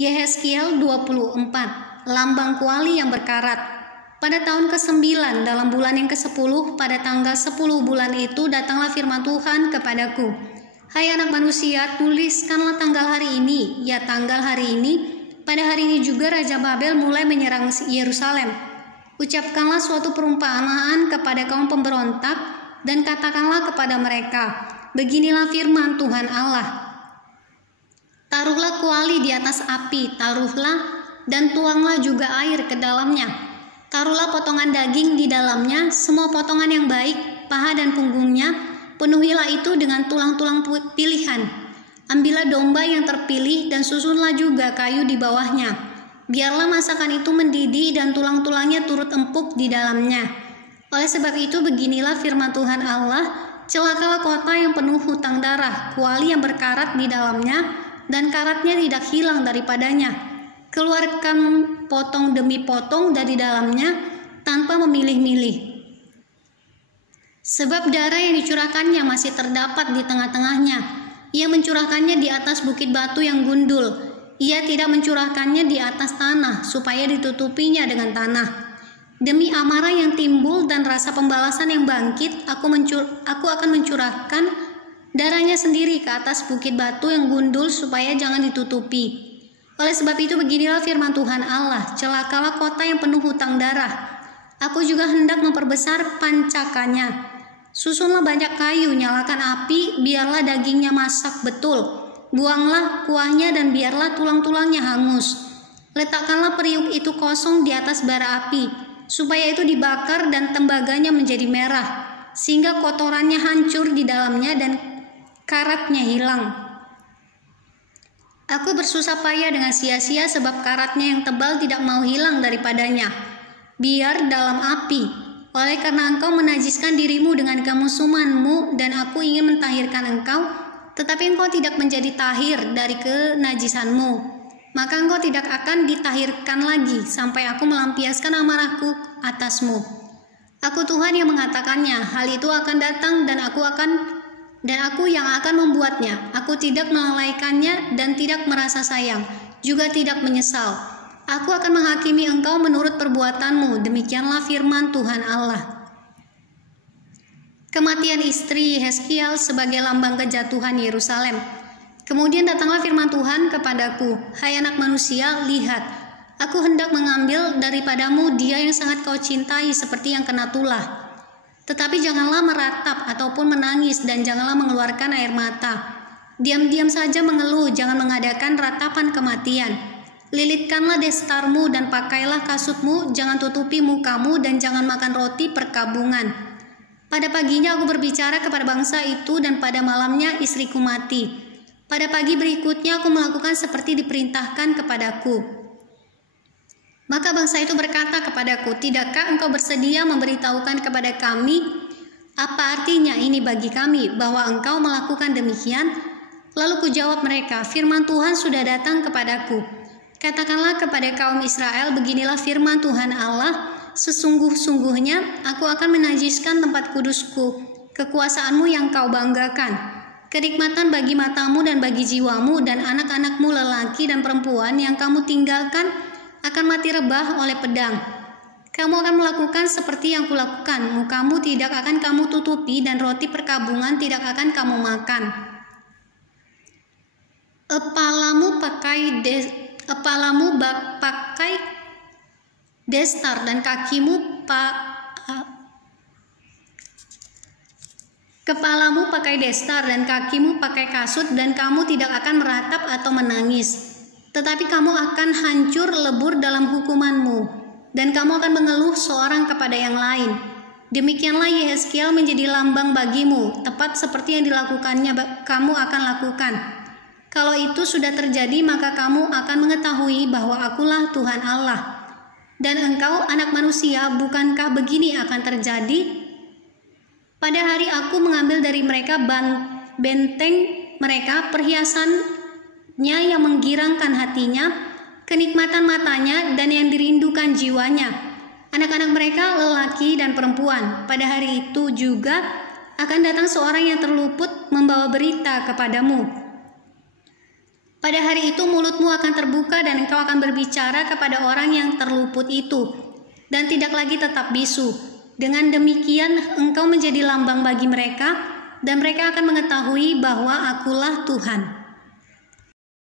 Yehezkiel 24, lambang kuali yang berkarat. Pada tahun ke-9 dalam bulan yang ke-10 pada tanggal 10 bulan itu datanglah firman Tuhan kepadaku. Hai anak manusia, tuliskanlah tanggal hari ini, ya tanggal hari ini. Pada hari ini juga Raja Babel mulai menyerang Yerusalem. Ucapkanlah suatu perumpamaan kepada kaum pemberontak dan katakanlah kepada mereka, beginilah firman Tuhan Allah. Taruhlah kuali di atas api, taruhlah dan tuanglah juga air ke dalamnya. Taruhlah potongan daging di dalamnya, semua potongan yang baik, paha dan punggungnya, penuhilah itu dengan tulang-tulang pilihan. Ambillah domba yang terpilih dan susunlah juga kayu di bawahnya. Biarlah masakan itu mendidih dan tulang-tulangnya turut empuk di dalamnya. Oleh sebab itu beginilah firman Tuhan Allah, celakalah kota yang penuh hutang darah, kuali yang berkarat di dalamnya, dan karatnya tidak hilang daripadanya. Keluarkan potong demi potong dari dalamnya tanpa memilih-milih. Sebab darah yang dicurahkannya masih terdapat di tengah-tengahnya. Ia mencurahkannya di atas bukit batu yang gundul. Ia tidak mencurahkannya di atas tanah supaya ditutupinya dengan tanah. Demi amarah yang timbul dan rasa pembalasan yang bangkit, aku akan mencurahkan darahnya sendiri ke atas bukit batu yang gundul supaya jangan ditutupi. Oleh sebab itu beginilah firman Tuhan Allah, celakalah kota yang penuh hutang darah. Aku juga hendak memperbesar pancakannya. Susunlah banyak kayu, nyalakan api, biarlah dagingnya masak betul. Buanglah kuahnya dan biarlah tulang-tulangnya hangus. Letakkanlah periuk itu kosong di atas bara api, supaya itu dibakar dan tembaganya menjadi merah, sehingga kotorannya hancur di dalamnya dan karatnya hilang. Aku bersusah payah dengan sia-sia sebab karatnya yang tebal tidak mau hilang daripadanya. Biar dalam api, oleh karena engkau menajiskan dirimu dengan kemusuhanmu dan aku ingin mentahirkan engkau, tetapi engkau tidak menjadi tahir dari kenajisanmu, maka engkau tidak akan ditahirkan lagi sampai aku melampiaskan amarahku atasmu. Aku Tuhan yang mengatakannya, hal itu akan datang dan aku yang akan membuatnya. Aku tidak melalaikannya dan tidak merasa sayang, juga tidak menyesal. Aku akan menghakimi engkau menurut perbuatanmu. Demikianlah firman Tuhan Allah. Kematian istri Yehezkiel sebagai lambang kejatuhan Yerusalem. Kemudian datanglah firman Tuhan kepadaku, hai anak manusia, lihat, aku hendak mengambil daripadamu dia yang sangat kau cintai seperti yang kena tulah. Tetapi janganlah meratap ataupun menangis dan janganlah mengeluarkan air mata. Diam-diam saja mengeluh, jangan mengadakan ratapan kematian. Lilitkanlah destarmu dan pakailah kasutmu, jangan tutupi mukamu dan jangan makan roti perkabungan. Pada paginya aku berbicara kepada bangsa itu dan pada malamnya istriku mati. Pada pagi berikutnya aku melakukan seperti diperintahkan kepadaku. Maka bangsa itu berkata kepadaku, tidakkah engkau bersedia memberitahukan kepada kami apa artinya ini bagi kami bahwa engkau melakukan demikian? Lalu kujawab mereka, firman Tuhan sudah datang kepadaku. Katakanlah kepada kaum Israel, beginilah firman Tuhan Allah, sesungguh-sungguhnya aku akan menajiskan tempat kudusku, kekuasaanmu yang kau banggakan. Kenikmatan bagi matamu dan bagi jiwamu dan anak-anakmu lelaki dan perempuan yang kamu tinggalkan akan mati rebah oleh pedang. Kamu akan melakukan seperti yang kulakukan, mukamu tidak akan kamu tutupi dan roti perkabungan tidak akan kamu makan. Kepalamu pakai destar dan kepalamu pakai destar dan kakimu pakai kasut dan kamu tidak akan meratap atau menangis. Tetapi kamu akan hancur lebur dalam hukumanmu, dan kamu akan mengeluh seorang kepada yang lain. Demikianlah Yehezkiel menjadi lambang bagimu, tepat seperti yang dilakukannya kamu akan lakukan. Kalau itu sudah terjadi, maka kamu akan mengetahui bahwa akulah Tuhan Allah. Dan engkau anak manusia, bukankah begini akan terjadi? Pada hari aku mengambil dari mereka benteng mereka, perhiasan yang menggirangkan hatinya, kenikmatan matanya, dan yang dirindukan jiwanya. Anak-anak mereka lelaki dan perempuan. Pada hari itu juga akan datang seorang yang terluput membawa berita kepadamu. Pada hari itu mulutmu akan terbuka dan engkau akan berbicara kepada orang yang terluput itu, dan tidak lagi tetap bisu. Dengan demikian engkau menjadi lambang bagi mereka, dan mereka akan mengetahui bahwa Akulah Tuhan.